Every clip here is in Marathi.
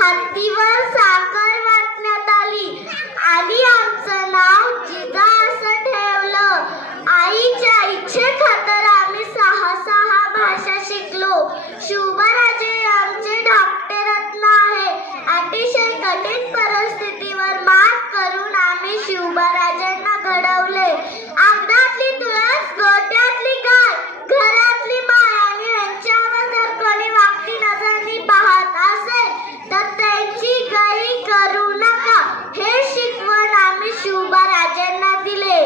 हत्तीवर साखर वाटण्यात आली आणि आमचं नाव जिजा असं ठेवलं। आईच्या इच्छेखातर आम्ही 6 भाषा शिकलो। शिवबाराजे आमचे धाकटे रत्न आहे। अतिशय कठीण परिस्थितीवर मात करून आम्ही शिवबाराजांना घडवले। अंगणातली तुळस, गोठ्यातली गाय, घरातली माय आणि यांच्यावर जर कोणी वाकडी नजरेने पाहत असेल तर त्यांची गैर करू नका, हे शिकवण आम्ही शिवबाराजांना दिले।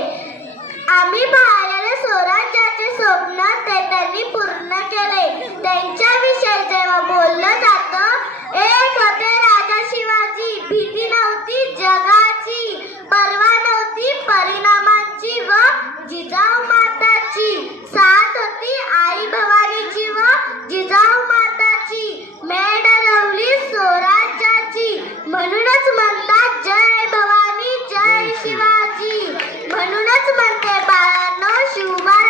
आम्ही पाहिलेले स्वराज्याचे स्वप्न ते त्यांनी पूर्ण केले। त्यांच्याविषयी जेव्हा बोललं जातं, एक होते राजा शिवाजी, भीती नव्हती जगाची, पर्वा नव्हती परिणामाची व जिजाऊ माताची, साथ होती आई भवानीची व जिजाऊ माताची, मेढ रवली स्वराज्याची। म्हणूनच म्हणतात जय भवानी जय शिवाजी। म्हणूनच म्हणते बाळांनो, शिवबा